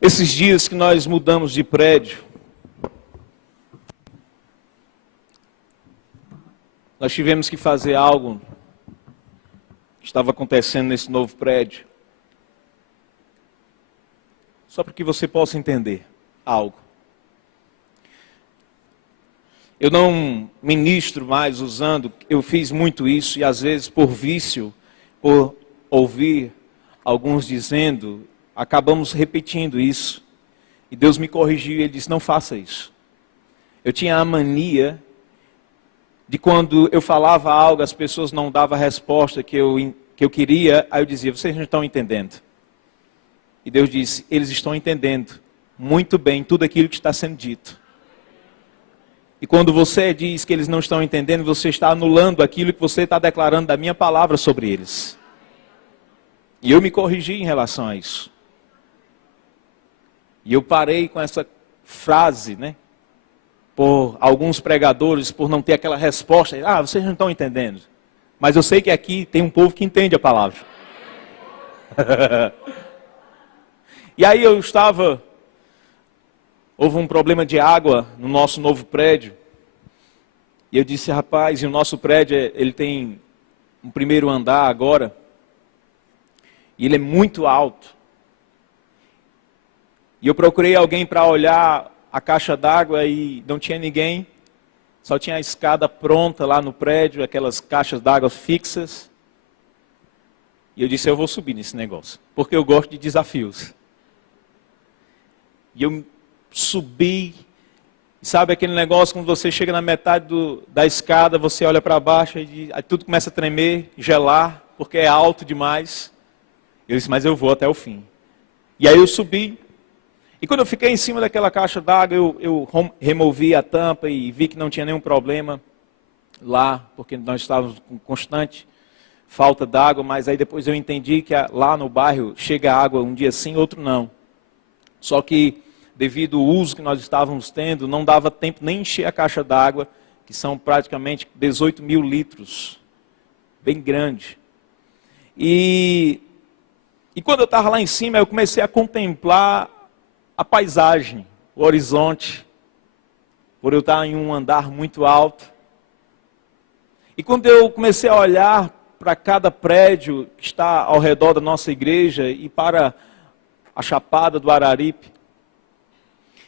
Esses dias que nós mudamos de prédio, nós tivemos que fazer algo que estava acontecendo nesse novo prédio. Só para que você possa entender algo. Eu não ministro mais usando, eu fiz muito isso e às vezes por vício, por ouvir alguns dizendo, acabamos repetindo isso. E Deus me corrigiu e Ele disse, não faça isso. Eu tinha a mania de quando eu falava algo, as pessoas não davam a resposta que eu queria, aí eu dizia, vocês não estão entendendo. E Deus disse, eles estão entendendo muito bem tudo aquilo que está sendo dito. E quando você diz que eles não estão entendendo, você está anulando aquilo que você está declarando da minha palavra sobre eles. E eu me corrigi em relação a isso. E eu parei com essa frase, né? Por alguns pregadores, por não ter aquela resposta. Vocês não estão entendendo. Mas eu sei que aqui tem um povo que entende a palavra. E aí houve um problema de água no nosso novo prédio. E eu disse, rapaz, e o nosso prédio, ele tem um primeiro andar agora. E ele é muito alto. E eu procurei alguém para olhar a caixa d'água e não tinha ninguém. Só tinha a escada pronta lá no prédio, aquelas caixas d'água fixas. E eu disse, eu vou subir nesse negócio, porque eu gosto de desafios. E eu subi, sabe aquele negócio quando você chega na metade da escada, você olha para baixo e aí tudo começa a tremer, gelar, porque é alto demais. Eu disse, mas eu vou até o fim. E aí eu subi, e quando eu fiquei em cima daquela caixa d'água, eu removi a tampa e vi que não tinha nenhum problema lá, porque nós estávamos com constante falta d'água, mas aí depois eu entendi que lá no bairro chega água um dia sim, outro não. Só que, devido ao uso que nós estávamos tendo, não dava tempo nem encher a caixa d'água, que são praticamente 18 mil litros, bem grande. E quando eu estava lá em cima, eu comecei a contemplar a paisagem, o horizonte, por eu estar em um andar muito alto. E quando eu comecei a olhar para cada prédio que está ao redor da nossa igreja e para a Chapada do Araripe.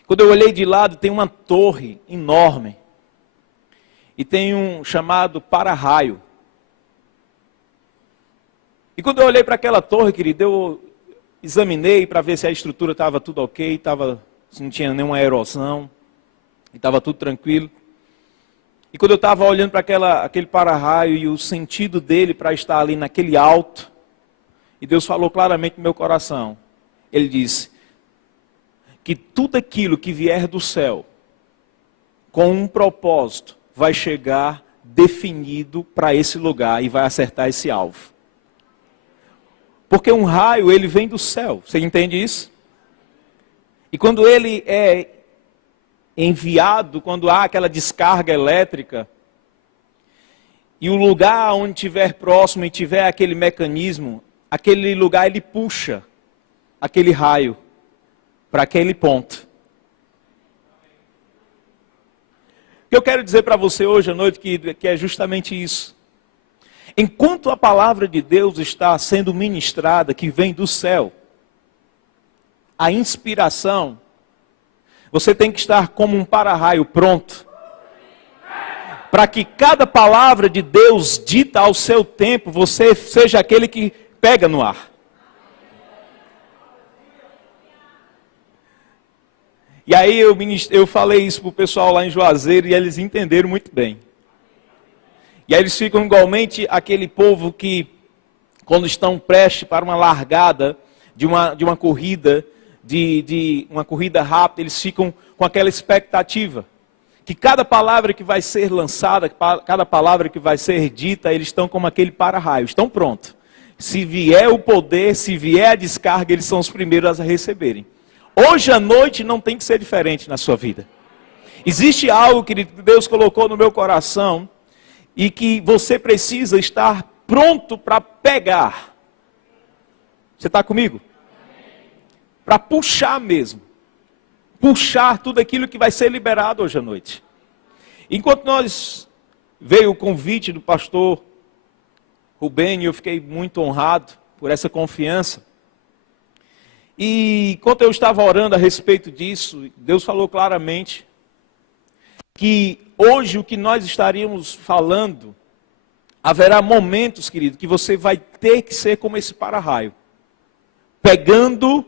Quando eu olhei de lado, tem uma torre enorme. E tem um chamado para-raio. E quando eu olhei para aquela torre, querido, eu examinei para ver se a estrutura estava tudo ok, se não tinha nenhuma erosão, e estava tudo tranquilo. E quando eu estava olhando para aquele para-raio e o sentido dele para estar ali naquele alto, e Deus falou claramente no meu coração, Ele disse que tudo aquilo que vier do céu, com um propósito, vai chegar definido para esse lugar e vai acertar esse alvo. Porque um raio, ele vem do céu, você entende isso? E quando ele é enviado, quando há aquela descarga elétrica, e o lugar onde estiver próximo e tiver aquele mecanismo, aquele lugar ele puxa aquele raio para aquele ponto. O que eu quero dizer para você hoje à noite que é justamente isso. Enquanto a palavra de Deus está sendo ministrada, que vem do céu, a inspiração, você tem que estar como um para-raio pronto, para que cada palavra de Deus dita ao seu tempo, você seja aquele que pega no ar. E aí eu falei isso para o pessoal lá em Juazeiro e eles entenderam muito bem. E aí eles ficam igualmente aquele povo que, quando estão prestes para uma largada de uma corrida, de uma corrida rápida, eles ficam com aquela expectativa. Que cada palavra que vai ser lançada, cada palavra que vai ser dita, eles estão como aquele para-raio, estão prontos. Se vier o poder, se vier a descarga, eles são os primeiros a receberem. Hoje à noite não tem que ser diferente na sua vida. Existe algo que Deus colocou no meu coração e que você precisa estar pronto para pegar. Você está comigo? Para puxar mesmo. Puxar tudo aquilo que vai ser liberado hoje à noite. Enquanto veio o convite do pastor Rubem, eu fiquei muito honrado por essa confiança. E enquanto eu estava orando a respeito disso, Deus falou claramente que hoje o que nós estaríamos falando, haverá momentos, querido, que você vai ter que ser como esse para-raio. Pegando,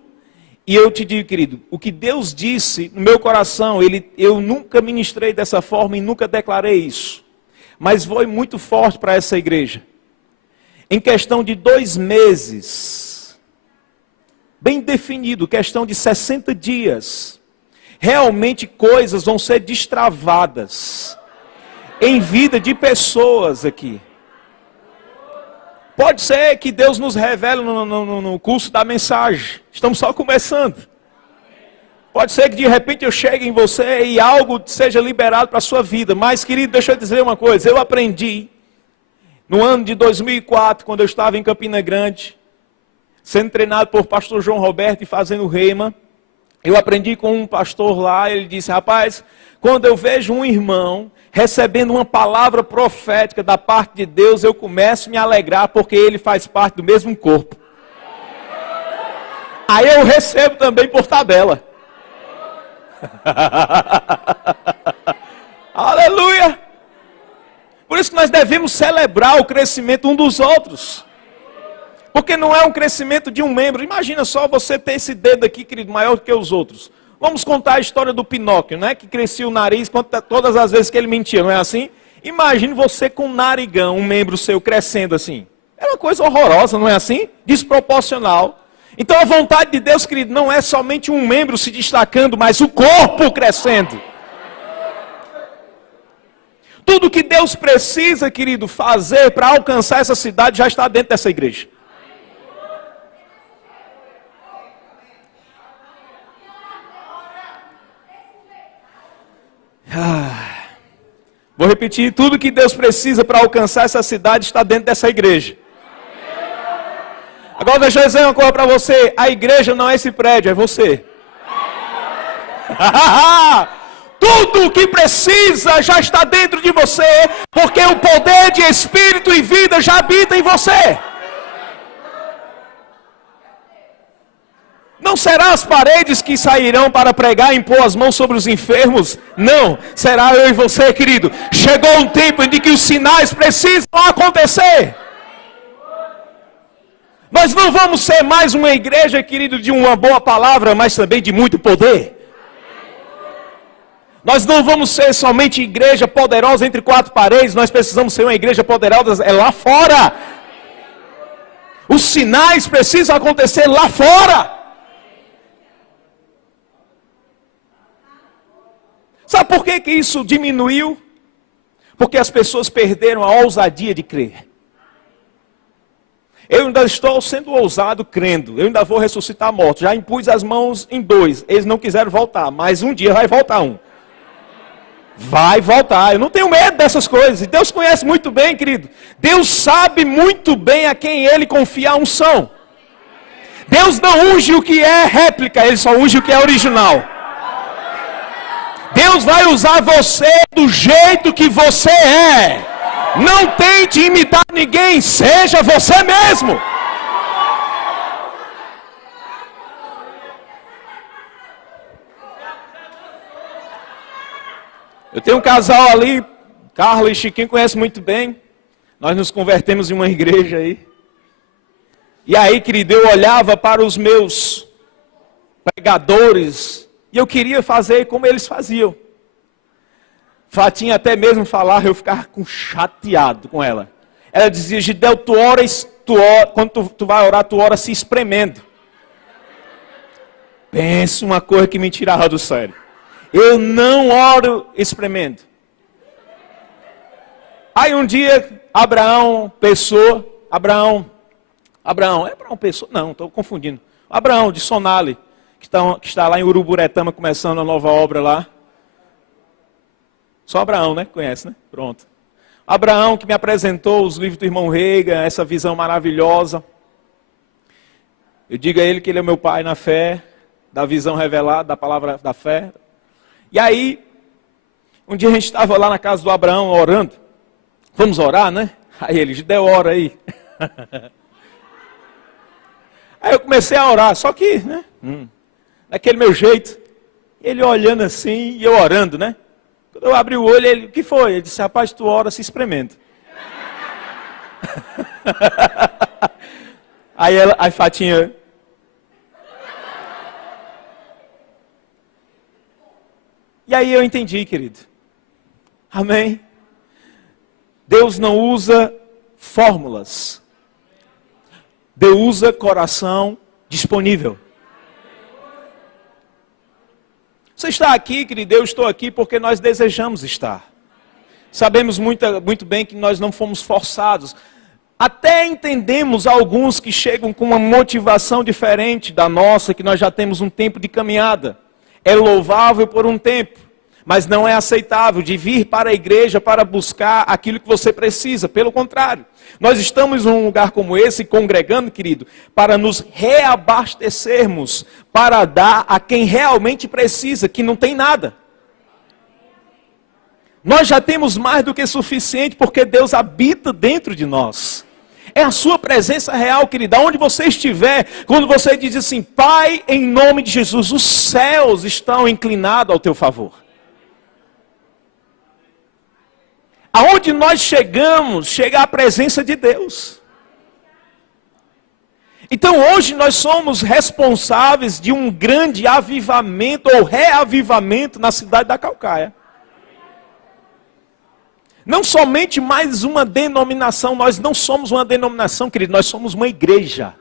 e eu te digo, querido, o que Deus disse no meu coração, eu nunca ministrei dessa forma e nunca declarei isso. Mas foi muito forte para essa igreja. Em questão de 2 meses, bem definido, questão de 60 dias, realmente coisas vão ser destravadas em vida de pessoas aqui. Pode ser que Deus nos revele no curso da mensagem. Estamos só começando. Pode ser que de repente eu chegue em você e algo seja liberado para a sua vida. Mas, querido, deixa eu dizer uma coisa. Eu aprendi no ano de 2004, quando eu estava em Campina Grande, sendo treinado por pastor João Roberto e fazendo rema. Eu aprendi com um pastor lá, ele disse, rapaz, quando eu vejo um irmão recebendo uma palavra profética da parte de Deus, eu começo a me alegrar porque ele faz parte do mesmo corpo. Aí eu recebo também por tabela. Aleluia! Por isso que nós devemos celebrar o crescimento um dos outros. Porque não é um crescimento de um membro. Imagina só você ter esse dedo aqui, querido, maior do que os outros. Vamos contar a história do Pinóquio, né? Que crescia o nariz todas as vezes que ele mentia, não é assim? Imagine você com um narigão, um membro seu crescendo assim. É uma coisa horrorosa, não é assim? Desproporcional. Então a vontade de Deus, querido, não é somente um membro se destacando, mas o corpo crescendo. Tudo que Deus precisa, querido, fazer para alcançar essa cidade já está dentro dessa igreja. Vou repetir, tudo que Deus precisa para alcançar essa cidade está dentro dessa igreja. Agora deixa eu dizer uma coisa para você, a igreja não é esse prédio, é você. Tudo o que precisa já está dentro de você, porque o poder de espírito e vida já habita em você. Não será as paredes que sairão para pregar e impor as mãos sobre os enfermos? Não, será eu e você, querido. Chegou um tempo em que os sinais precisam acontecer. Nós não vamos ser mais uma igreja, querido, de uma boa palavra, mas também de muito poder. Nós não vamos ser somente igreja poderosa entre 4 paredes, nós precisamos ser uma igreja poderosa lá fora. Os sinais precisam acontecer lá fora. Sabe por que isso diminuiu? Porque as pessoas perderam a ousadia de crer. Eu ainda estou sendo ousado crendo. Eu ainda vou ressuscitar mortos. Já impus as mãos em 2. Eles não quiseram voltar, mas um dia vai voltar um. Vai voltar. Eu não tenho medo dessas coisas. E Deus conhece muito bem, querido. Deus sabe muito bem a quem Ele confia a unção. Deus não unge o que é réplica, Ele só unge o que é original. Deus vai usar você do jeito que você é. Não tente imitar ninguém, seja você mesmo. Eu tenho um casal ali, Carla e Chiquinho conhecem muito bem. Nós nos convertemos em uma igreja aí. E aí, querido, eu olhava para os meus pregadores e eu queria fazer como eles faziam. Fatinha até mesmo falar, eu ficava chateado com ela. Ela dizia, Gidel, quando tu vai orar, tu ora se espremendo. Pensa uma coisa que me tirava do sério. Eu não oro espremendo. Aí um dia, Abraão Pessoa, Abraão Pessoa, não, estou confundindo. Abraão de Sonali, que está lá em Uruburetama, começando a nova obra lá. Só Abraão, né? Conhece, né? Pronto. Abraão que me apresentou os livros do irmão Reiga, essa visão maravilhosa. Eu digo a ele que ele é meu pai na fé, da visão revelada, da palavra da fé. E aí, um dia a gente estava lá na casa do Abraão orando. Vamos orar, né? Aí ele, deu hora aí. Aí eu comecei a orar, só que, né? Daquele meu jeito. Ele olhando assim e eu orando, né? Quando eu abri o olho, ele, o que foi? Ele disse, rapaz, tu ora, se experimenta. Aí a Fatinha... E aí eu entendi, querido. Amém? Deus não usa fórmulas. Deus usa coração disponível. Você está aqui, querido, eu estou aqui porque nós desejamos estar. Sabemos muito bem que nós não fomos forçados. Até entendemos alguns que chegam com uma motivação diferente da nossa, que nós já temos um tempo de caminhada. É louvável por um tempo, mas não é aceitável de vir para a igreja para buscar aquilo que você precisa. Pelo contrário, nós estamos em um lugar como esse, congregando, querido, para nos reabastecermos, para dar a quem realmente precisa, que não tem nada. Nós já temos mais do que suficiente, porque Deus habita dentro de nós. É a sua presença real, querida. Onde você estiver, quando você diz assim, Pai, em nome de Jesus, os céus estão inclinados ao teu favor. Aonde nós chegamos, chega a presença de Deus. Então hoje nós somos responsáveis de um grande avivamento ou reavivamento na cidade da Caucaia. Não somente mais uma denominação, nós não somos uma denominação, querido, nós somos uma igreja.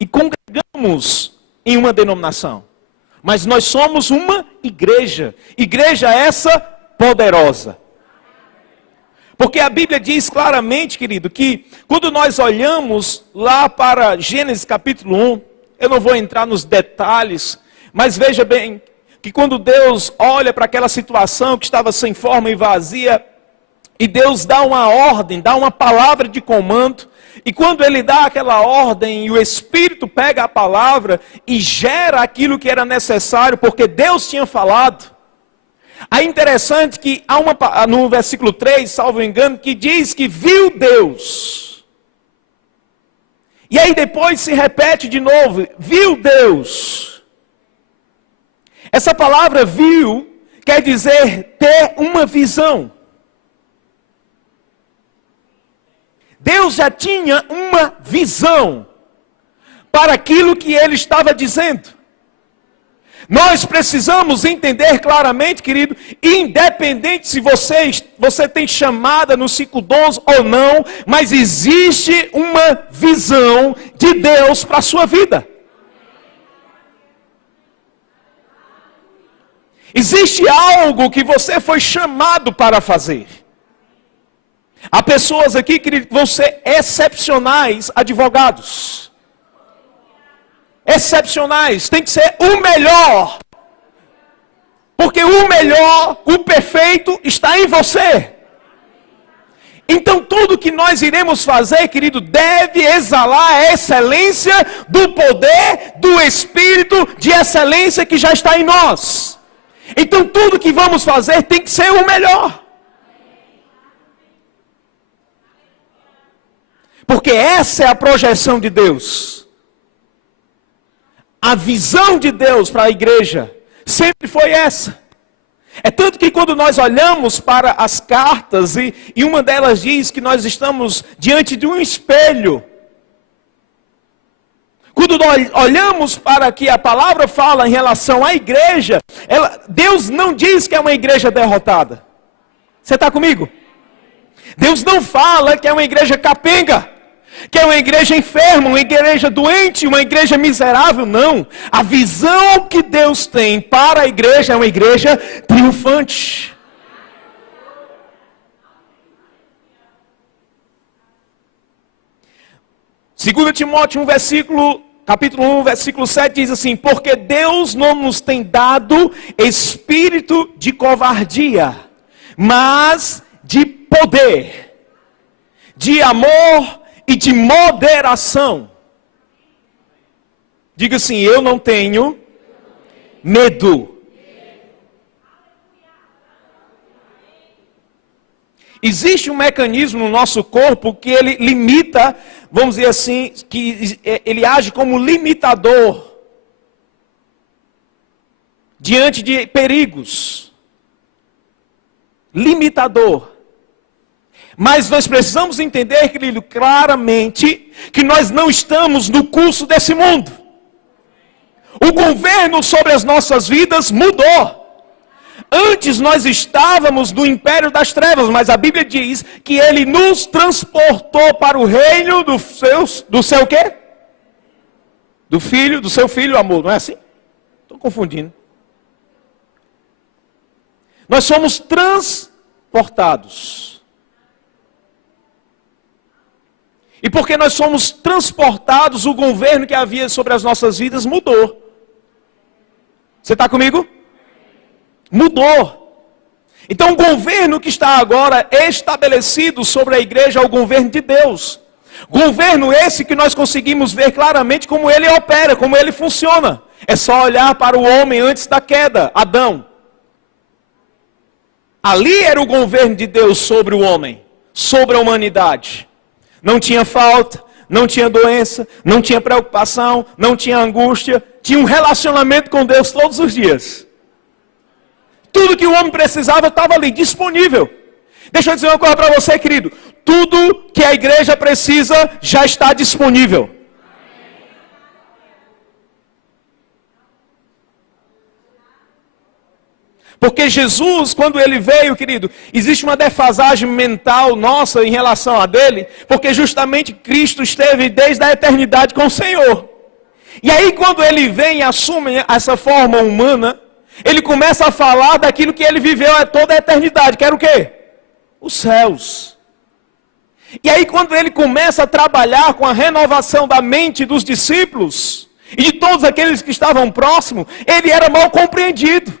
E congregamos em uma denominação. Mas nós somos uma igreja. Igreja essa poderosa. Porque a Bíblia diz claramente, querido, que quando nós olhamos lá para Gênesis capítulo 1, eu não vou entrar nos detalhes, mas veja bem, que quando Deus olha para aquela situação que estava sem forma e vazia, e Deus dá uma ordem, dá uma palavra de comando, e quando Ele dá aquela ordem, e o Espírito pega a palavra, e gera aquilo que era necessário, porque Deus tinha falado. Aí interessante que há no versículo 3, salvo engano, que diz que viu Deus. E aí depois se repete de novo, viu Deus. Essa palavra viu quer dizer ter uma visão. Deus já tinha uma visão para aquilo que ele estava dizendo. Nós precisamos entender claramente, querido, independente se você tem chamada no ciclo 12 ou não, mas existe uma visão de Deus para a sua vida. Existe algo que você foi chamado para fazer. Há pessoas aqui, querido, que vão ser excepcionais advogados. Excepcionais, tem que ser o melhor. Porque o melhor, o perfeito, está em você. Então tudo que nós iremos fazer, querido, deve exalar a excelência do poder, do Espírito de excelência que já está em nós. Então tudo que vamos fazer tem que ser o melhor. Porque essa é a projeção de Deus. A visão de Deus para a igreja sempre foi essa. É tanto que quando nós olhamos para as cartas, e uma delas diz que nós estamos diante de um espelho. Quando nós olhamos para o que a palavra fala em relação à igreja, Deus não diz que é uma igreja derrotada. Você está comigo? Deus não fala que é uma igreja capenga, que é uma igreja enferma, uma igreja doente, uma igreja miserável. Não. A visão que Deus tem para a igreja é uma igreja triunfante. Segundo Timóteo capítulo 1, versículo 7 diz assim: porque Deus não nos tem dado espírito de covardia, mas de poder, de amor e de moderação. Diga assim: eu não tenho medo. Existe um mecanismo no nosso corpo que ele limita, vamos dizer assim, que ele age como limitador diante de perigos. Limitador. Mas nós precisamos entender, querido, claramente, que nós não estamos no curso desse mundo. O governo sobre as nossas vidas mudou. Antes nós estávamos no império das trevas, mas a Bíblia diz que ele nos transportou para o reino do seu quê? Do seu filho, amor, não é assim? Estou confundindo. Nós somos transportados. E porque nós somos transportados, o governo que havia sobre as nossas vidas mudou. Você está comigo? Mudou. Então o governo que está agora estabelecido sobre a igreja é o governo de Deus. Governo esse que nós conseguimos ver claramente como ele opera, como ele funciona. É só olhar para o homem antes da queda, Adão. Ali era o governo de Deus sobre o homem, sobre a humanidade. Não tinha falta, não tinha doença, não tinha preocupação, não tinha angústia. Tinha um relacionamento com Deus todos os dias. Tudo que o homem precisava estava ali, disponível. Deixa eu dizer uma coisa para você, querido. Tudo que a igreja precisa já está disponível. Porque Jesus, quando ele veio, querido, existe uma defasagem mental nossa em relação a dele, porque justamente Cristo esteve desde a eternidade com o Senhor. E aí quando ele vem e assume essa forma humana, ele começa a falar daquilo que ele viveu toda a eternidade, que era o quê? Os céus. E aí quando ele começa a trabalhar com a renovação da mente dos discípulos, e de todos aqueles que estavam próximos, ele era mal compreendido.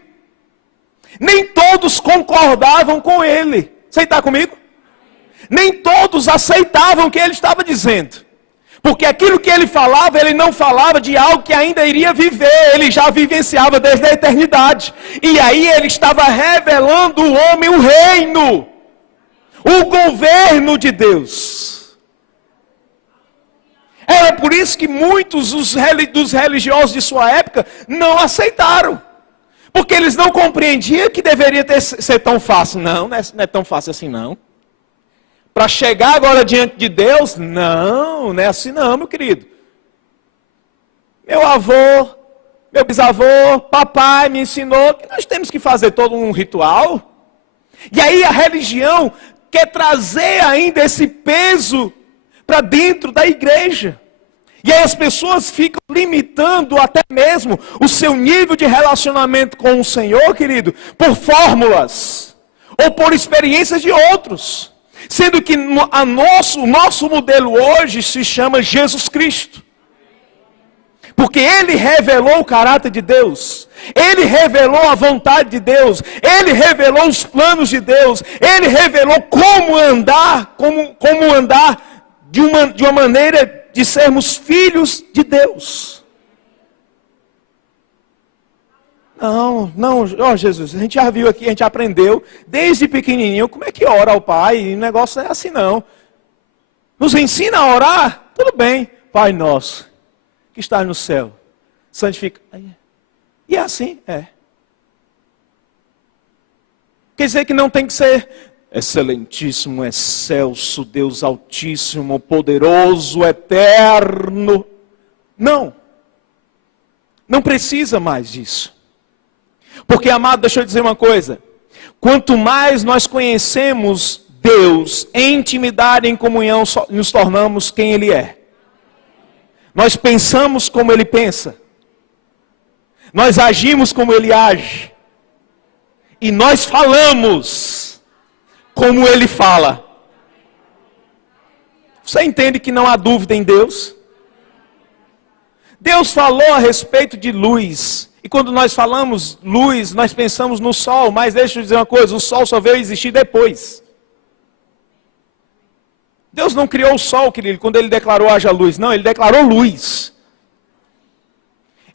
Nem todos concordavam com ele. Você está comigo? Nem todos aceitavam o que ele estava dizendo. Porque aquilo que ele falava, ele não falava de algo que ainda iria viver. Ele já vivenciava desde a eternidade. E aí ele estava revelando ao homem o reino. O governo de Deus. Era por isso que muitos dos religiosos de sua época não aceitaram. Porque eles não compreendiam que deveria ser tão fácil. Não é tão fácil assim não. Para chegar agora diante de Deus, não é assim não, meu querido. Meu avô, meu bisavô, papai me ensinou que nós temos que fazer todo um ritual. E aí a religião quer trazer ainda esse peso para dentro da igreja. E aí as pessoas ficam limitando até mesmo o seu nível de relacionamento com o Senhor, querido, por fórmulas ou por experiências de outros. Sendo que o nosso modelo hoje se chama Jesus Cristo. Porque Ele revelou o caráter de Deus. Ele revelou a vontade de Deus. Ele revelou os planos de Deus. Ele revelou como andar, como andar de uma maneira de sermos filhos de Deus. Não, ó Jesus, a gente já viu aqui, a gente aprendeu desde pequenininho como é que ora ao Pai, e o negócio não é assim não. Nos ensina a orar, tudo bem, Pai nosso, que está no céu, santifica. E é assim, é. Quer dizer que não tem que ser excelentíssimo, excelso, Deus altíssimo, poderoso, eterno. Não precisa mais disso. Porque, amado, deixa eu dizer uma coisa. Quanto mais nós conhecemos Deus em intimidade, em comunhão, nos tornamos quem Ele é. Nós pensamos como Ele pensa. Nós agimos como Ele age. E nós falamos como Ele fala. Você entende que não há dúvida em Deus? Deus falou a respeito de luz. E quando nós falamos luz, nós pensamos no sol. Mas deixa eu dizer uma coisa, o sol só veio existir depois. Deus não criou o sol, querido, quando ele declarou haja luz. Não, ele declarou luz.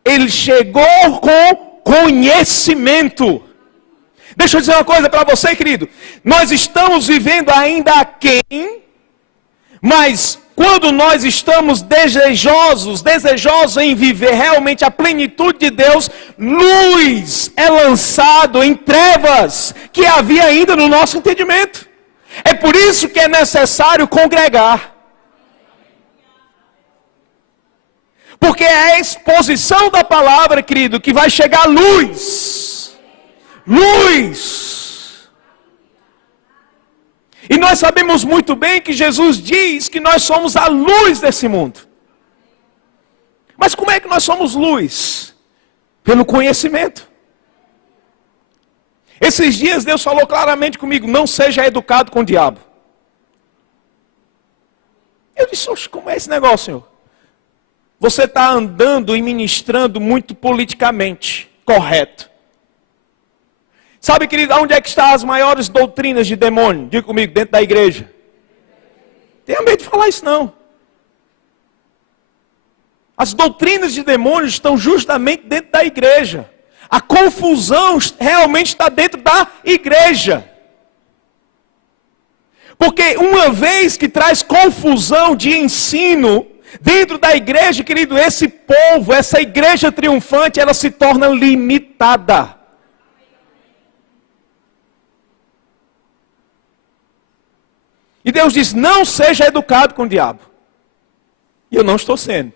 Ele chegou com conhecimento. Deixa eu dizer uma coisa para você, querido. Nós estamos vivendo ainda aquém, mas quando nós estamos desejosos em viver realmente a plenitude de Deus, luz é lançado em trevas que havia ainda no nosso entendimento. É por isso que é necessário congregar. Porque é a exposição da palavra, querido, que vai chegar a luz. Luz. E nós sabemos muito bem que Jesus diz que nós somos a luz desse mundo. Mas como é que nós somos luz? Pelo conhecimento. Esses dias Deus falou claramente comigo, não seja educado com o diabo. Eu disse, oxe, como é esse negócio, Senhor? Você está andando e ministrando muito politicamente correto. Sabe, querido, onde é que estão as maiores doutrinas de demônio? Diga comigo, dentro da igreja. Tenha medo de falar isso não. As doutrinas de demônios estão justamente dentro da igreja. A confusão realmente está dentro da igreja. Porque uma vez que traz confusão de ensino dentro da igreja, querido, esse povo, essa igreja triunfante, ela se torna limitada. E Deus diz, não seja educado com o diabo. E eu não estou sendo.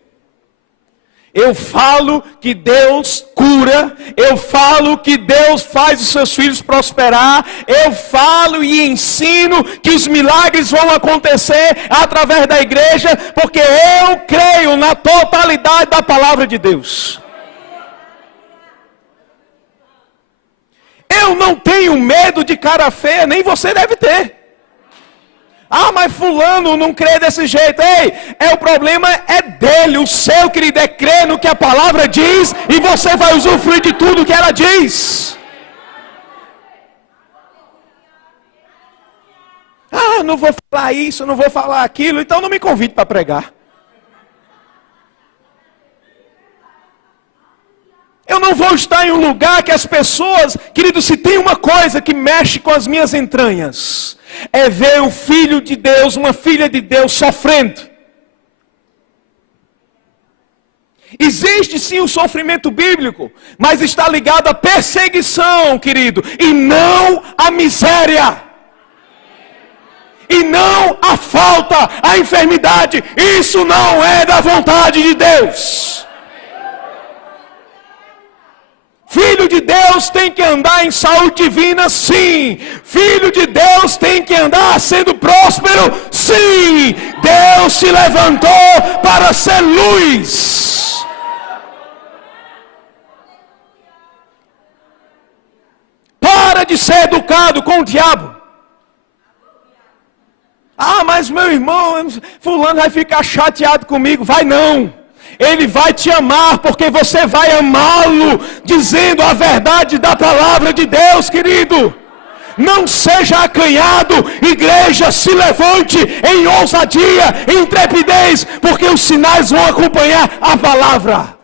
Eu falo que Deus cura, eu falo que Deus faz os seus filhos prosperar, eu falo e ensino que os milagres vão acontecer através da igreja, porque eu creio na totalidade da palavra de Deus. Eu não tenho medo de cara feia, nem você deve ter. Ah, mas fulano não crê desse jeito. Ei, o problema é dele. O seu, querido, é crer no que a palavra diz e você vai usufruir de tudo que ela diz. Ah, não vou falar isso, não vou falar aquilo, então não me convide para pregar. Eu não vou estar em um lugar que as pessoas, querido, se tem uma coisa que mexe com as minhas entranhas, é ver o filho de Deus, uma filha de Deus sofrendo. Existe sim o sofrimento bíblico, mas está ligado à perseguição, querido, e não à miséria. E não à falta, à enfermidade. Isso não é da vontade de Deus. Filho de Deus tem que andar em saúde divina, sim. Filho de Deus tem que andar sendo próspero, sim. Deus se levantou para ser luz. Para de ser educado com o diabo. Ah, mas meu irmão, fulano vai ficar chateado comigo. Vai não. Ele vai te amar, porque você vai amá-lo, dizendo a verdade da palavra de Deus, querido. Não seja acanhado, igreja, se levante em ousadia, em intrepidez, porque os sinais vão acompanhar a palavra.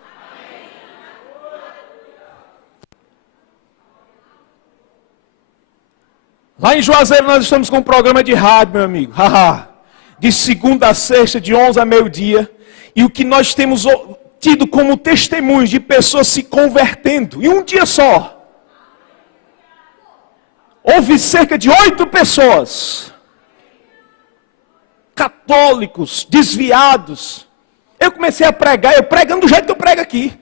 Lá em Juazeiro nós estamos com um programa de rádio, meu amigo. De segunda a sexta, de 11 a meio-dia. E o que nós temos tido como testemunhos de pessoas se convertendo, em um dia só. Houve cerca de 8 pessoas, católicos, desviados. Eu comecei a pregar, eu pregando do jeito que eu prego aqui.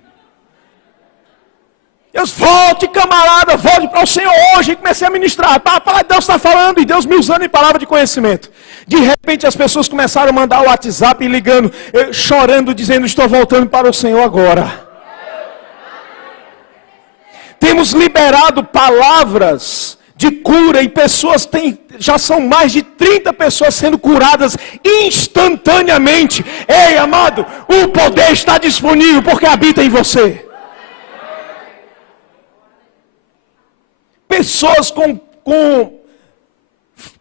Eu volte, camarada, volte para o Senhor hoje. E comecei a ministrar. A palavra de Deus está falando e Deus me usando em palavra de conhecimento. De repente as pessoas começaram a mandar o WhatsApp ligando, chorando, dizendo, estou voltando para o Senhor agora. Temos liberado palavras de cura e pessoas já são mais de 30 pessoas sendo curadas instantaneamente. Ei, amado, o poder está disponível porque habita em você. Pessoas com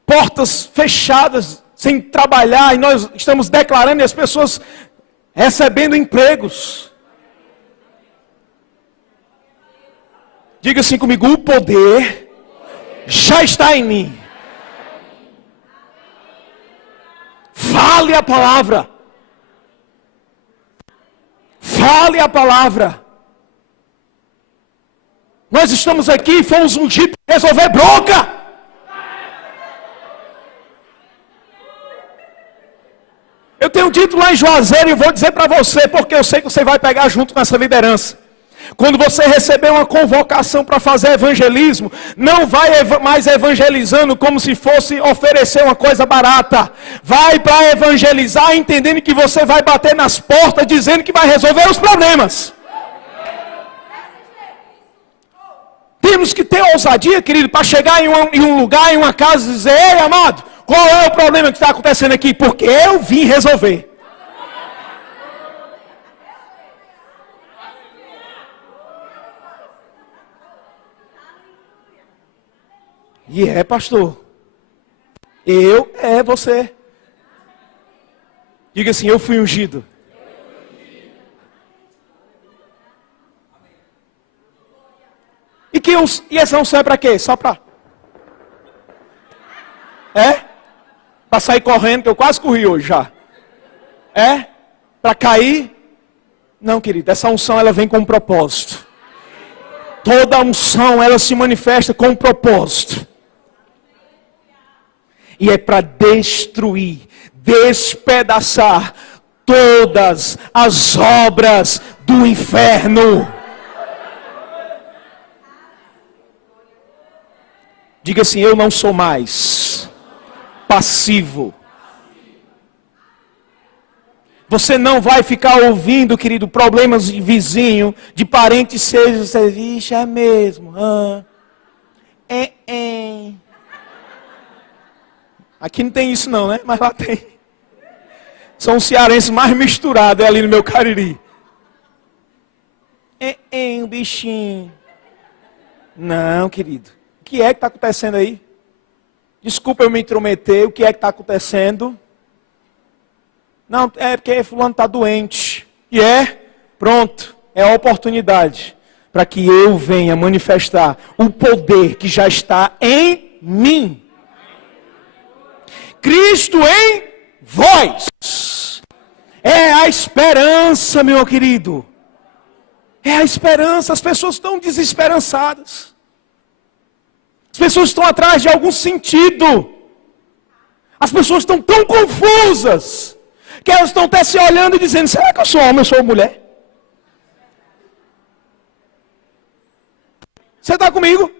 portas fechadas sem trabalhar, e nós estamos declarando e as pessoas recebendo empregos. Diga assim comigo: o poder já está em mim. Fale a palavra. Fale a palavra. Nós estamos aqui, fomos ungidos para resolver bronca. Eu tenho dito lá em Juazeiro e vou dizer para você, porque eu sei que você vai pegar junto com essa liderança. Quando você receber uma convocação para fazer evangelismo, não vai mais evangelizando como se fosse oferecer uma coisa barata. Vai para evangelizar entendendo que você vai bater nas portas dizendo que vai resolver os problemas. Temos que ter ousadia, querido, para chegar em um lugar, em uma casa e dizer: ei, amado, qual é o problema que está acontecendo aqui? Porque eu vim resolver. E pastor. Você. Diga assim: eu fui ungido. E essa unção é para quê? Só para... Para sair correndo, que eu quase corri hoje já. Para cair? Não, querido, essa unção ela vem com um propósito. Toda unção ela se manifesta com um propósito. E é para destruir, despedaçar todas as obras do inferno. Diga assim: eu não sou mais passivo. Você não vai ficar ouvindo, querido, problemas de vizinho, de parente seja, você vixe, é mesmo. Aqui não tem isso não, né? Mas lá tem. São os cearenses mais misturados ali no meu Cariri. Um bichinho. Não, querido. O que é que está acontecendo aí? Desculpa eu me intrometer. O que é que está acontecendo? Não, é porque fulano está doente. E pronto. É a oportunidade para que eu venha manifestar o poder que já está em mim. Cristo em vós. É a esperança, meu querido. É a esperança. As pessoas estão desesperançadas. As pessoas estão atrás de algum sentido. As pessoas estão tão confusas que elas estão até se olhando e dizendo: será que eu sou homem ou sou mulher? Você está comigo?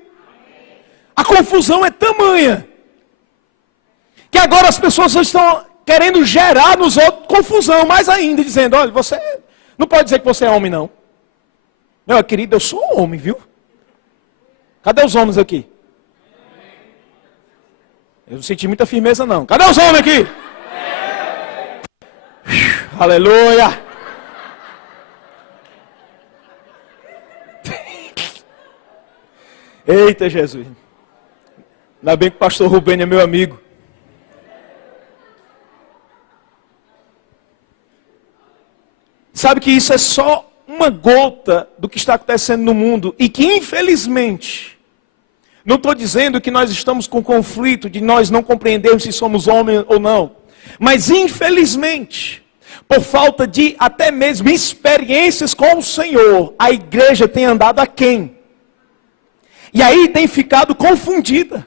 A confusão é tamanha que agora as pessoas estão querendo gerar nos outros confusão mais ainda, dizendo: olha, você não pode dizer que você é homem não. Meu querido, eu sou homem, viu? Cadê os homens aqui? Eu não senti muita firmeza não. Cadê os homens aqui? Aleluia! Eita Jesus! Ainda bem que o pastor Rubem é meu amigo. Sabe que isso é só uma gota do que está acontecendo no mundo e que infelizmente, não estou dizendo que nós estamos com conflito de nós não compreendermos se somos homens ou não, mas infelizmente, por falta de até mesmo experiências com o Senhor, a igreja tem andado aquém. E aí tem ficado confundida.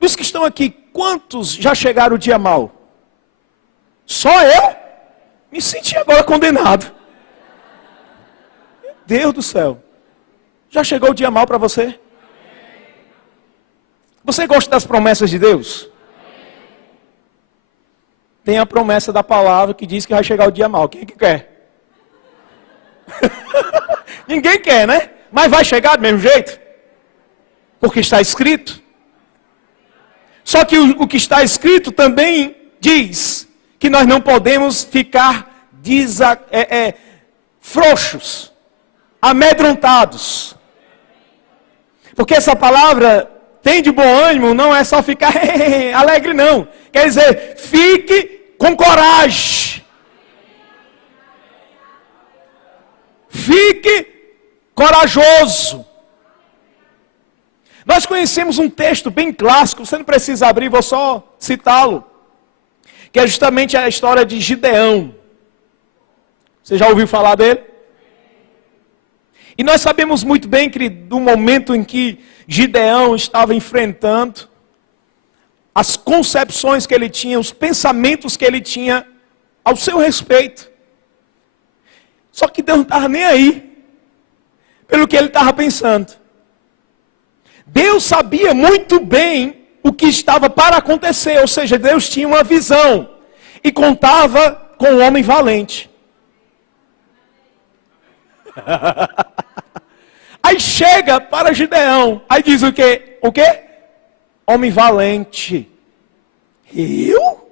Dos que estão aqui, quantos já chegaram o dia mau? Só eu? Me senti agora condenado. Meu Deus do céu. Já chegou o dia mau para você? Você gosta das promessas de Deus? Tem a promessa da palavra que diz que vai chegar o dia mau. Quem é que quer? Ninguém quer, né? Mas vai chegar do mesmo jeito. Porque está escrito. Só que o que está escrito também diz que nós não podemos ficar frouxos, amedrontados. Porque essa palavra tem de bom ânimo, não é só ficar alegre, não. Quer dizer, fique com coragem. Fique corajoso. Nós conhecemos um texto bem clássico, você não precisa abrir, vou só citá-lo, que é justamente a história de Gideão. Você já ouviu falar dele? E nós sabemos muito bem, querido, do momento em que Gideão estava enfrentando as concepções que ele tinha, os pensamentos que ele tinha ao seu respeito. Só que Deus não estava nem aí pelo que ele estava pensando. Deus sabia muito bem o que estava para acontecer, ou seja, Deus tinha uma visão e contava com um homem valente. Aí chega para Gideão, aí diz o quê? O quê? Homem valente. Eu?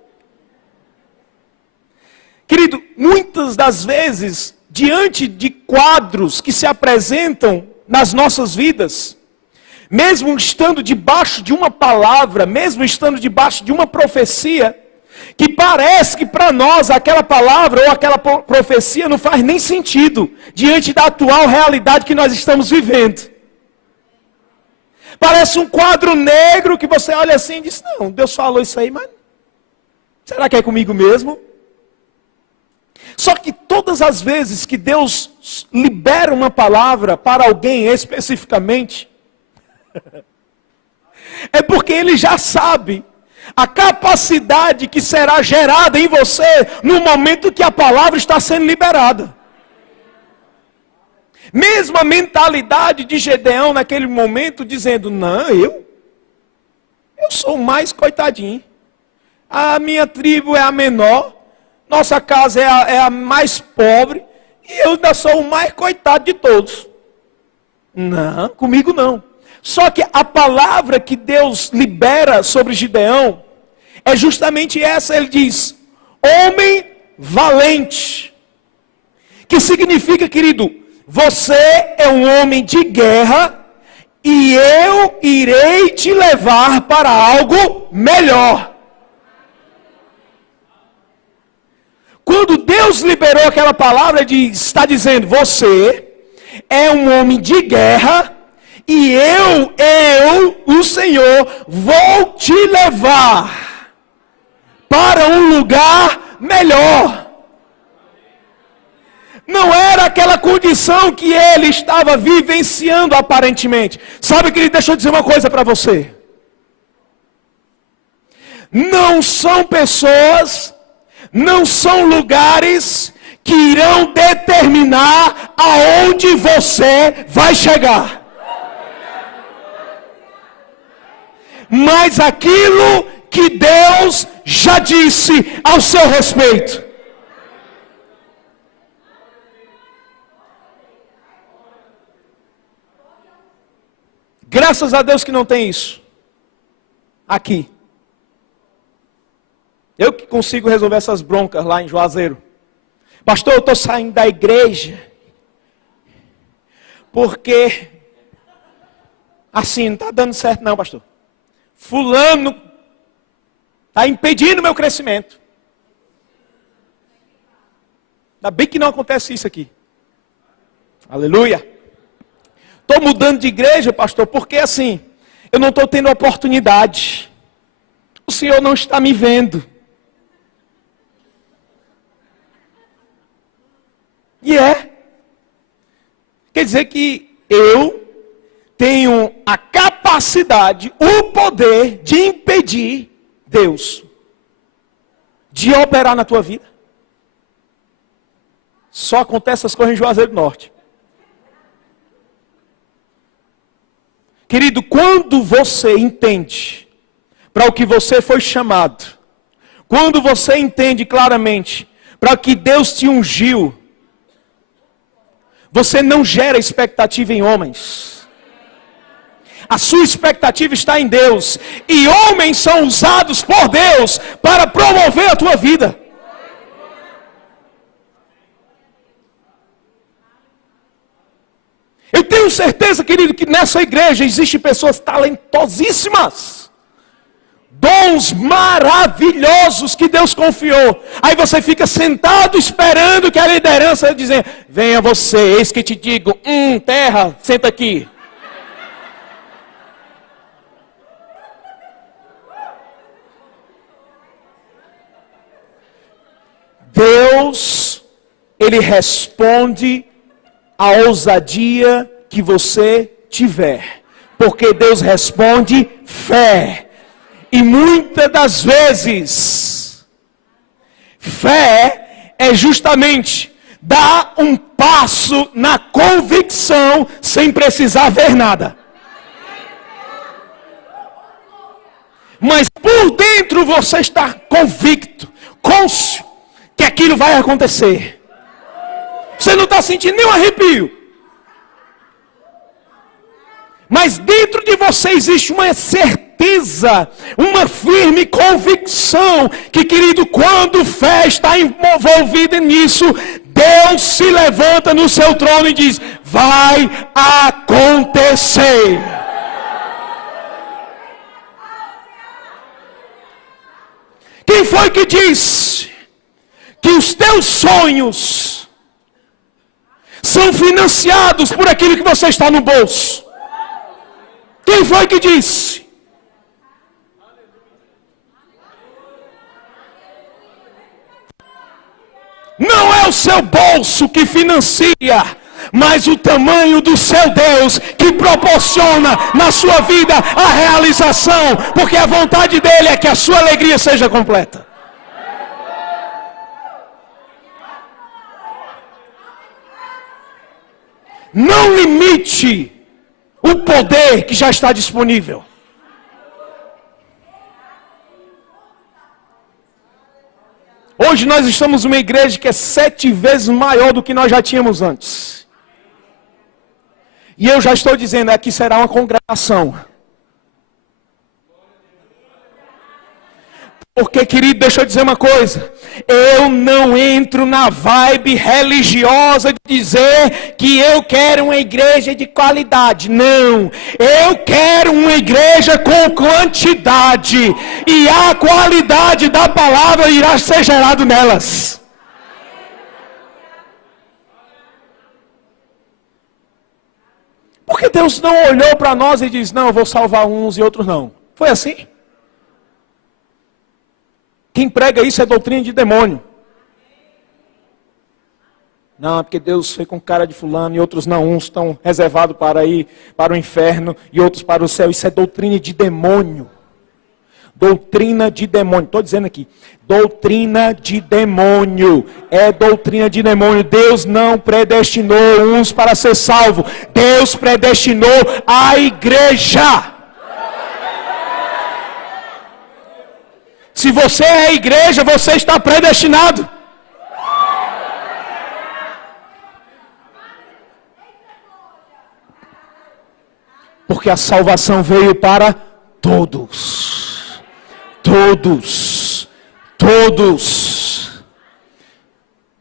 Querido, muitas das vezes, diante de quadros que se apresentam nas nossas vidas, mesmo estando debaixo de uma palavra, mesmo estando debaixo de uma profecia, que parece que para nós aquela palavra ou aquela profecia não faz nem sentido, diante da atual realidade que nós estamos vivendo. Parece um quadro negro que você olha assim e diz, não, Deus falou isso aí, mas será que é comigo mesmo? Só que todas as vezes que Deus libera uma palavra para alguém especificamente, é porque Ele já sabe a capacidade que será gerada em você no momento que a palavra está sendo liberada. Mesma mentalidade de Gideão naquele momento, dizendo, não, eu sou o mais coitadinho. A minha tribo é a menor, nossa casa é a mais pobre, e eu ainda sou o mais coitado de todos. Não, comigo não. Só que a palavra que Deus libera sobre Gideão é justamente essa. Ele diz, homem valente. Que significa, querido, você é um homem de guerra e eu irei te levar para algo melhor. Quando Deus liberou aquela palavra, ele está dizendo, você é um homem de guerra e eu, o Senhor, vou te levar para um lugar melhor. Não era aquela condição que ele estava vivenciando aparentemente. Sabe, querido, deixa eu dizer uma coisa para você. Não são pessoas, não são lugares que irão determinar aonde você vai chegar. Mas aquilo que Deus já disse ao seu respeito. Graças a Deus que não tem isso aqui. Eu que consigo resolver essas broncas lá em Juazeiro. Pastor, eu estou saindo da igreja porque assim, não está dando certo não, pastor. Fulano está impedindo o meu crescimento. Ainda bem que não acontece isso aqui. Aleluia. Estou mudando de igreja, pastor, porque assim, eu não estou tendo oportunidade. O Senhor não está me vendo. E quer dizer que eu tenho a capacidade, o poder de impedir Deus de operar na tua vida. Só acontece essas coisas em Juazeiro do Norte. Querido, quando você entende para o que você foi chamado, quando você entende claramente para que Deus te ungiu, você não gera expectativa em homens. A sua expectativa está em Deus. E homens são usados por Deus para promover a tua vida. Eu tenho certeza, querido, que nessa igreja existem pessoas talentosíssimas. Dons maravilhosos que Deus confiou. Aí você fica sentado esperando que a liderança dizer: venha você, eis que te digo, terra, senta aqui. Deus, Ele responde a ousadia que você tiver. Porque Deus responde fé. E muitas das vezes, fé é justamente dar um passo na convicção sem precisar ver nada. Mas por dentro você está convicto, cônscio, que aquilo vai acontecer. Você não está sentindo nenhum arrepio. Mas dentro de você existe uma certeza, uma firme convicção, que, querido, quando fé está envolvida nisso, Deus se levanta no seu trono e diz: vai acontecer. Quem foi que disse que os teus sonhos são financiados por aquilo que você está no bolso? Quem foi que disse? Não é o seu bolso que financia, mas o tamanho do seu Deus que proporciona na sua vida a realização, porque a vontade dele é que a sua alegria seja completa. Não limite o poder que já está disponível. Hoje nós estamos numa igreja que é 7 vezes maior do que nós já tínhamos antes. E eu já estou dizendo, aqui será uma congregação. Porque, querido, deixa eu dizer uma coisa. Eu não entro na vibe religiosa de dizer que eu quero uma igreja de qualidade. Não. Eu quero uma igreja com quantidade. E a qualidade da palavra irá ser gerado nelas. Porque Deus não olhou para nós e disse: não, eu vou salvar uns e outros não. Foi assim? Quem prega isso é doutrina de demônio. Não, é porque Deus foi com cara de fulano e outros não. Uns estão reservados para ir para o inferno e outros para o céu. Isso é doutrina de demônio. Doutrina de demônio. Estou dizendo aqui. Doutrina de demônio. É doutrina de demônio. Deus não predestinou uns para ser salvo. Deus predestinou a igreja. Se você é a igreja, você está predestinado. Porque a salvação veio para todos. Todos. Todos.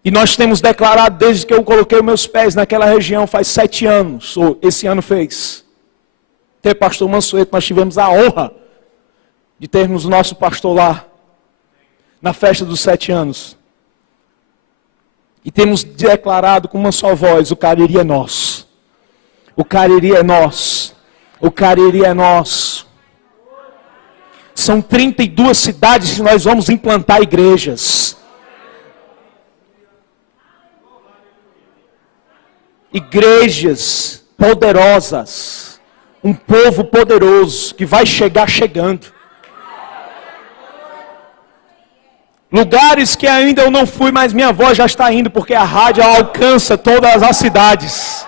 E nós temos declarado desde que eu coloquei meus pés naquela região, faz 7 anos, ou esse ano fez. Ter pastor Mansueto, nós tivemos a honra de termos o nosso pastor lá, na festa dos 7 anos. E temos declarado com uma só voz: o Cariri é nosso. O Cariri é nosso. O Cariri é nosso. São 32 cidades que nós vamos implantar igrejas. Igrejas poderosas. Um povo poderoso que vai chegar chegando. Lugares que ainda eu não fui, mas minha voz já está indo, porque a rádio alcança todas as cidades.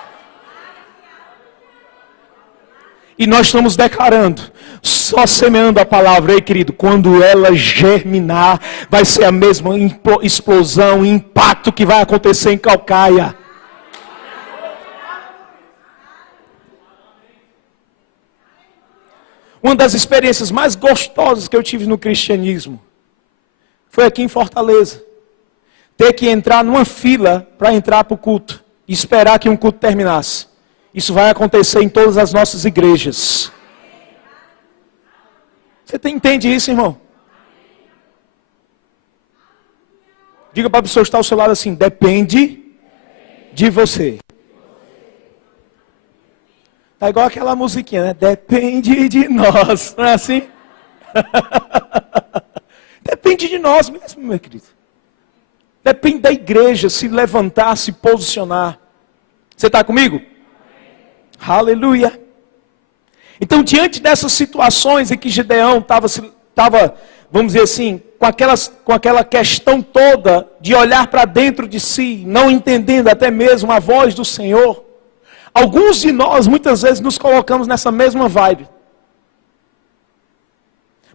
E nós estamos declarando, só semeando a palavra, ei querido, quando ela germinar, vai ser a mesma explosão, impacto que vai acontecer em Caucaia. Uma das experiências mais gostosas que eu tive no cristianismo foi aqui em Fortaleza. Ter que entrar numa fila para entrar para o culto. E esperar que um culto terminasse. isso vai acontecer em todas as nossas igrejas. Você entende isso, irmão? Diga para a pessoa que está ao seu lado assim: depende de você. Tá igual aquela musiquinha, né? Depende de nós. Não é assim? Depende de nós mesmo, meu querido. Depende da igreja se levantar, se posicionar. Você está comigo? Aleluia. Então, diante dessas situações em que Gideão estava, vamos dizer assim, com aquela questão toda de olhar para dentro de si, não entendendo até mesmo a voz do Senhor, alguns de nós muitas vezes nos colocamos nessa mesma vibe.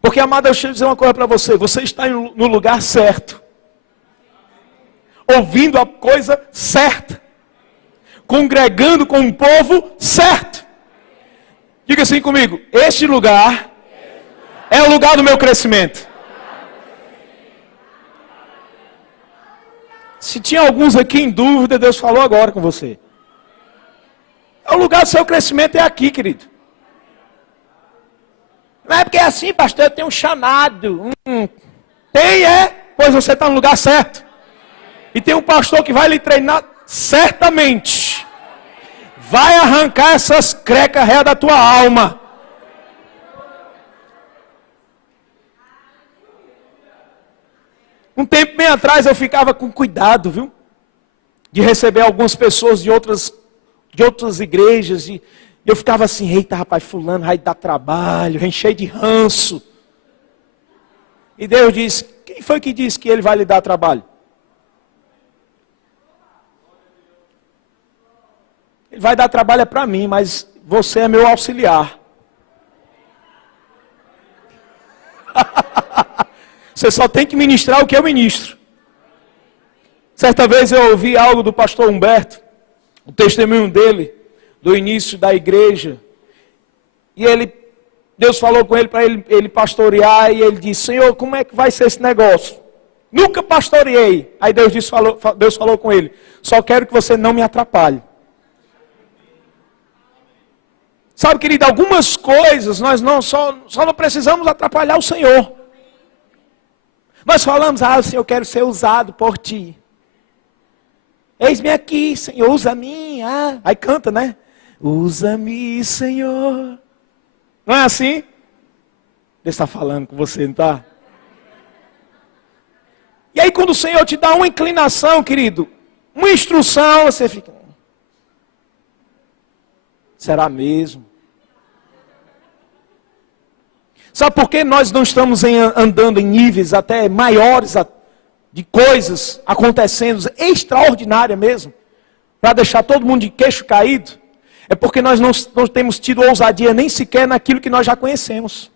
Porque, amado, eu dizer uma coisa para você: você está no lugar certo, ouvindo a coisa certa, congregando com o povo certo. Diga assim comigo: este lugar é o lugar do meu crescimento. Se tinha alguns aqui em dúvida, Deus falou agora com você. O lugar do seu crescimento é aqui, querido. Não é porque é assim, pastor, eu tenho um chamado. Tem, pois você está no lugar certo. E tem um pastor que vai lhe treinar certamente. Vai arrancar essas crecas ré da tua alma. Um tempo bem atrás eu ficava com cuidado, viu? De receber algumas pessoas de outras igrejas. E eu ficava assim: eita rapaz, fulano vai dar trabalho, cheio de ranço. E Deus disse: quem foi que disse que ele vai lhe dar trabalho? Ele vai dar trabalho para mim, mas você é meu auxiliar. Você só tem que ministrar o que eu ministro. Certa vez eu ouvi algo do pastor Humberto, o testemunho dele, do início da igreja. E Deus falou com ele para ele pastorear, e ele disse: Senhor, como é que vai ser esse negócio? Nunca pastoreei. Aí Deus falou com ele: só quero que você não me atrapalhe. Sabe, querido, algumas coisas nós só não precisamos atrapalhar o Senhor. Nós falamos: Senhor, eu quero ser usado por ti. Eis-me aqui, Senhor, usa-me. Aí canta, né? Usa-me, Senhor. Não é assim? Deus está falando com você, não está? E aí quando o Senhor te dá uma inclinação, querido, uma instrução, você fica: será mesmo? Sabe por que nós não estamos andando em níveis até maiores de coisas acontecendo, extraordinárias mesmo, para deixar todo mundo de queixo caído? É porque nós não temos tido ousadia nem sequer naquilo que nós já conhecemos.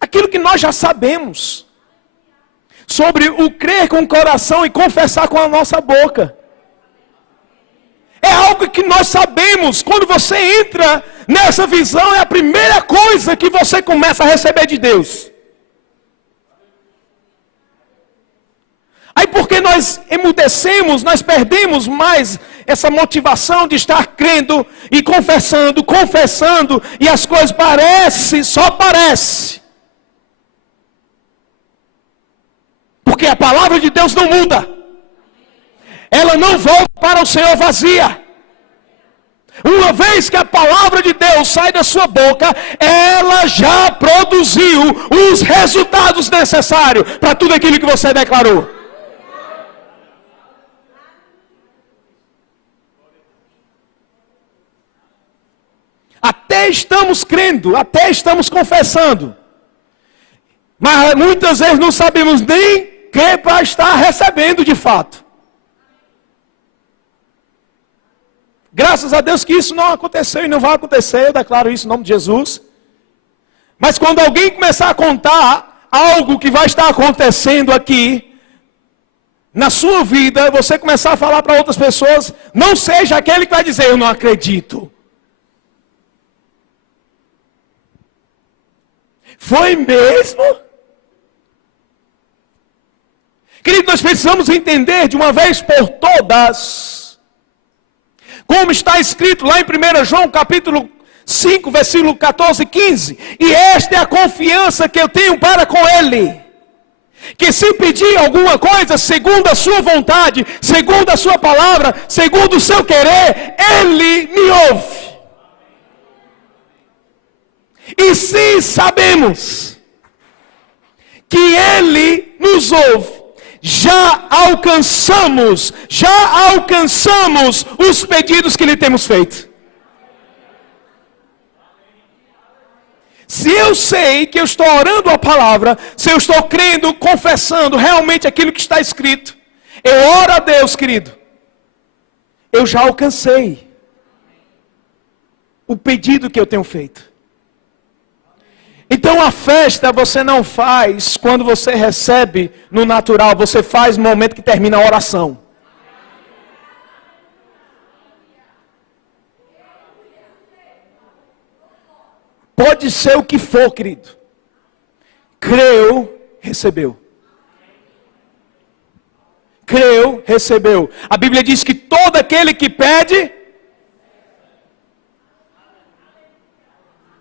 Aquilo que nós já sabemos. Sobre o crer com o coração e confessar com a nossa boca. É algo que nós sabemos. Quando você entra nessa visão, é a primeira coisa que você começa a receber de Deus. Aí porque nós emudecemos, nós perdemos mais essa motivação de estar crendo e confessando, e as coisas só parece. Porque a palavra de Deus não muda. Ela não volta para o Senhor vazia. Uma vez que a palavra de Deus sai da sua boca, ela já produziu os resultados necessários para tudo aquilo que você declarou. Até estamos crendo, até estamos confessando, mas muitas vezes não sabemos nem que para estar recebendo de fato. Graças a Deus que isso não aconteceu e não vai acontecer, eu declaro isso em nome de Jesus. Mas quando alguém começar a contar algo que vai estar acontecendo aqui, na sua vida, você começar a falar para outras pessoas, não seja aquele que vai dizer: eu não acredito. Foi mesmo? Querido, nós precisamos entender de uma vez por todas Como está escrito lá em 1 João capítulo 5, versículo 14 e 15. E esta é a confiança que eu tenho para com Ele. Que se pedir alguma coisa segundo a sua vontade, segundo a sua palavra, segundo o seu querer, Ele me ouve. E se sabemos que Ele nos ouve, já alcançamos os pedidos que lhe temos feito. Se eu sei que eu estou orando a palavra, se eu estou crendo, confessando realmente aquilo que está escrito, eu oro a Deus, querido, eu já alcancei o pedido que eu tenho feito. Então a festa você não faz quando você recebe no natural, você faz no momento que termina a oração. Pode ser o que for, querido. Creu, recebeu. Creu, recebeu. A Bíblia diz que todo aquele que pede,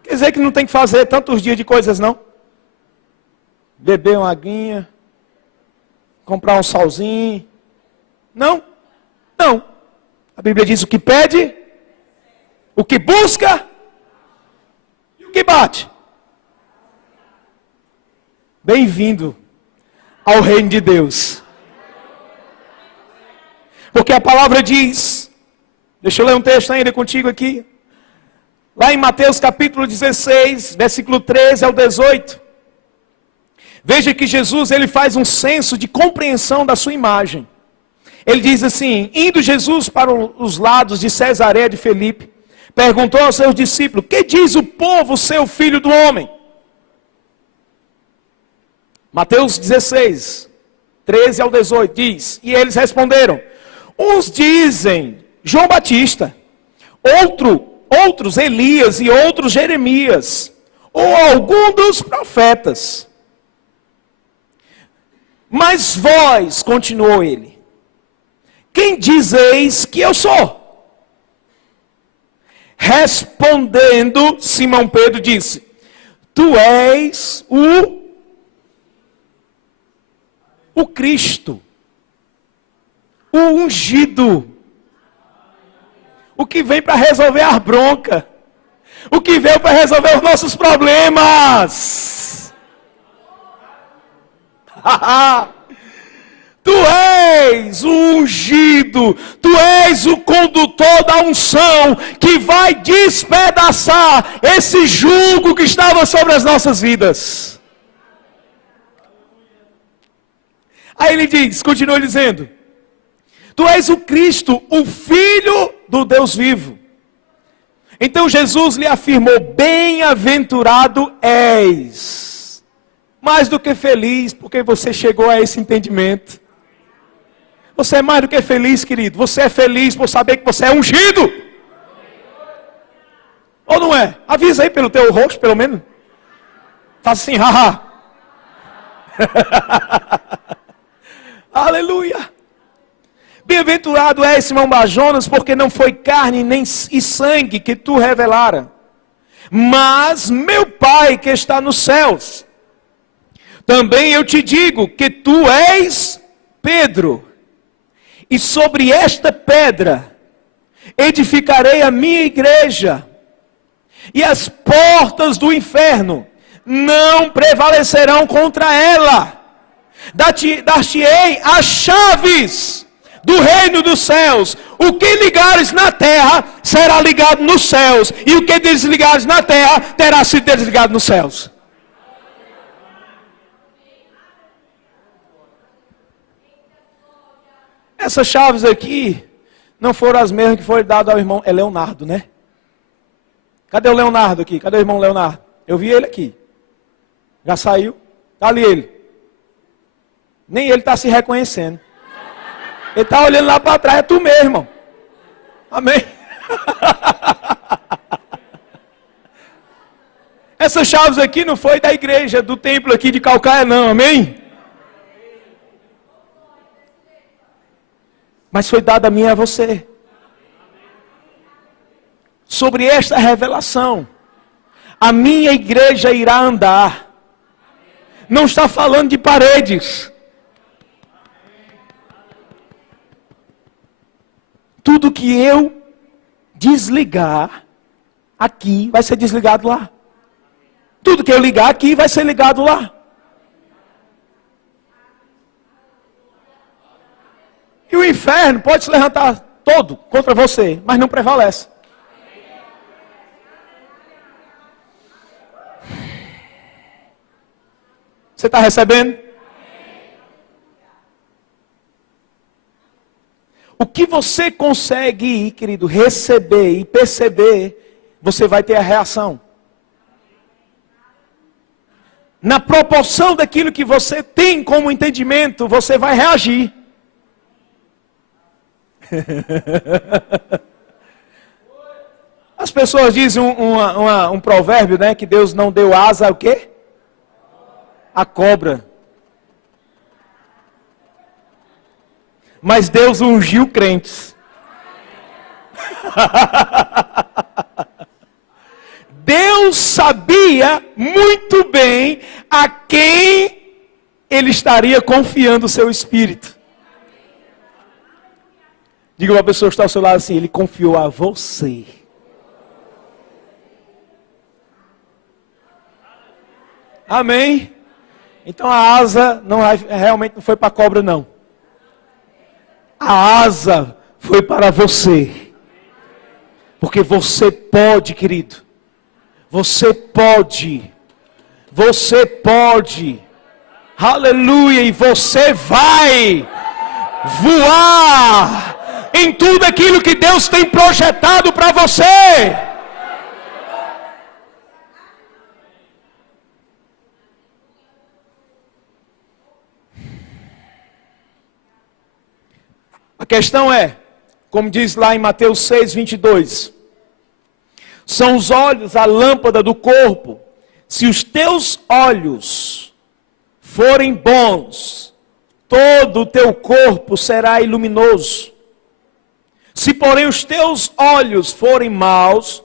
quer dizer que não tem que fazer tantos dias de coisas, não. Beber uma aguinha, comprar um salzinho. Não, não. A Bíblia diz o que pede, o que busca e o que bate. Bem-vindo ao reino de Deus. Porque a palavra diz, deixa eu ler um texto ainda contigo aqui. Lá em Mateus capítulo 16, versículo 13 ao 18. Veja que Jesus ele faz um censo de compreensão da sua imagem. Ele diz assim: indo Jesus para os lados de Cesareia de Filipe, perguntou aos seus discípulos: que diz o povo ser o filho do homem? Mateus 16, 13 ao 18 diz, e eles responderam: uns dizem João Batista, outros Elias e outros Jeremias, ou algum dos profetas. Mas vós, continuou ele, quem dizeis que eu sou? Respondendo, Simão Pedro disse: tu és o Cristo, o ungido, o que vem para resolver as broncas, o que veio para resolver os nossos problemas. Tu és o ungido, tu és o condutor da unção, que vai despedaçar esse jugo que estava sobre as nossas vidas. Aí ele diz, continua dizendo: tu és o Cristo, o Filho do Deus vivo. Então Jesus lhe afirmou: bem-aventurado és. Mais do que feliz, porque você chegou a esse entendimento. Você é mais do que feliz, querido. Você é feliz por saber que você é ungido. Ou não é? Avisa aí pelo teu rosto, pelo menos. Faz assim, haha. Aleluia. Bem-aventurado és, Simão Bar-Jonas, porque não foi carne nem e sangue que tu revelara, mas meu Pai que está nos céus. Também eu te digo que tu és Pedro, e sobre esta pedra edificarei a minha igreja, e as portas do inferno não prevalecerão contra ela. Dar-te-ei as chaves do reino dos céus. O que ligares na terra será ligado nos céus, e o que desligares na terra terá sido desligado nos céus. Essas chaves aqui não foram as mesmas que foram dadas ao irmão Leonardo, né? Cadê o Leonardo aqui? Cadê o irmão Leonardo? Eu vi ele aqui. Já saiu? Está ali ele. Nem ele está se reconhecendo. Ele está olhando lá para trás. É tu mesmo, irmão. Amém? Essas chaves aqui não foi da igreja, do templo aqui de Calcaia, não. Amém? Mas foi dada a mim e a você. sobre esta revelação. A minha igreja irá andar. Não está falando de paredes. Tudo que eu desligar aqui vai ser desligado lá. Tudo que eu ligar aqui vai ser ligado lá. E o inferno pode se levantar todo contra você, mas não prevalece. Você está recebendo? O que você consegue, querido, receber e perceber, você vai ter a reação. Na proporção daquilo que você tem como entendimento, você vai reagir. As pessoas dizem um provérbio, né? Que Deus não deu asa ao quê? A cobra. Mas Deus ungiu crentes. Deus sabia muito bem a quem Ele estaria confiando o seu espírito. Diga para a pessoa que está ao seu lado assim: Ele confiou a você. Amém? Então a asa realmente não foi para a cobra, não. A asa foi para você. Porque você pode, querido. Você pode. Você pode. Aleluia. E você vai voar em tudo aquilo que Deus tem projetado para você. A questão é, como diz lá em Mateus 6, 22, são os olhos a lâmpada do corpo. Se os teus olhos forem bons, todo o teu corpo será luminoso. Se porém os teus olhos forem maus,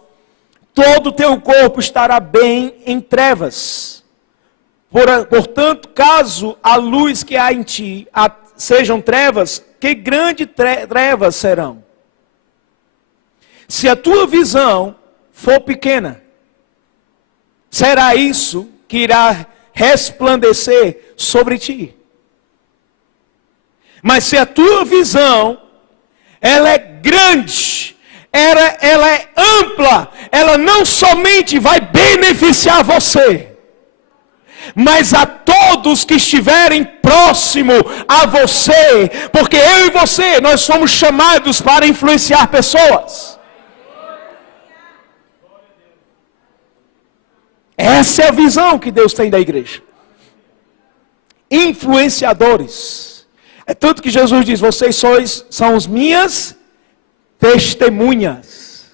todo o teu corpo estará bem em trevas. Portanto, caso a luz que há em ti sejam trevas, que grandes trevas serão. Se a tua visão for pequena, será isso que irá resplandecer sobre ti. Mas se a tua visão, ela é grande, ela é ampla, ela não somente vai beneficiar você, mas a todos que estiverem próximo a você, porque eu e você, nós somos chamados para influenciar pessoas. Essa é a visão que Deus tem da igreja. Influenciadores. É tanto que Jesus diz: vocês são as minhas testemunhas.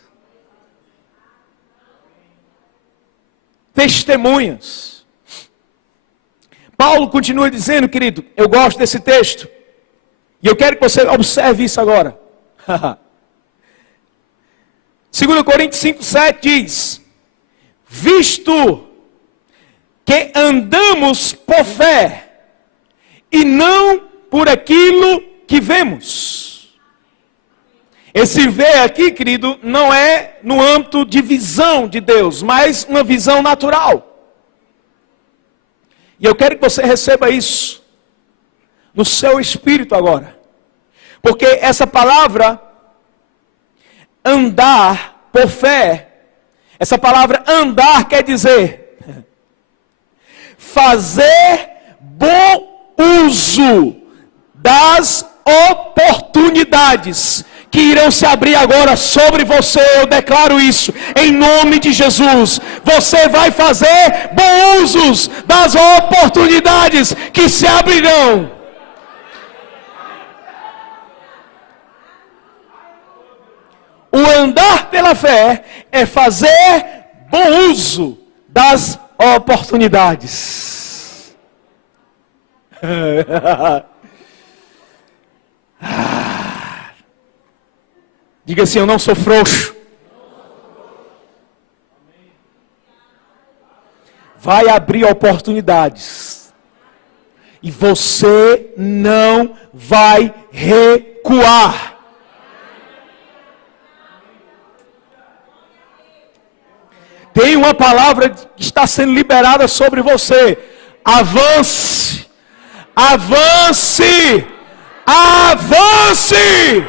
Testemunhas. Paulo continua dizendo, querido, eu gosto desse texto, e eu quero que você observe isso agora. 2 Coríntios 5, 7 diz: visto que andamos por fé, e não por aquilo que vemos. Esse ver aqui, querido, não é no âmbito de visão de Deus, mas uma visão natural. E eu quero que você receba isso no seu espírito agora. Porque essa palavra, andar por fé, essa palavra andar quer dizer fazer bom uso das oportunidades que irão se abrir agora sobre você. Eu declaro isso em nome de Jesus. Você vai fazer bom uso das oportunidades que se abrirão. O andar pela fé é fazer bom uso das oportunidades. Diga assim: eu não sou frouxo. vai abrir oportunidades. E você não vai recuar. Tem uma palavra que está sendo liberada sobre você. Avance! Avance! Avance!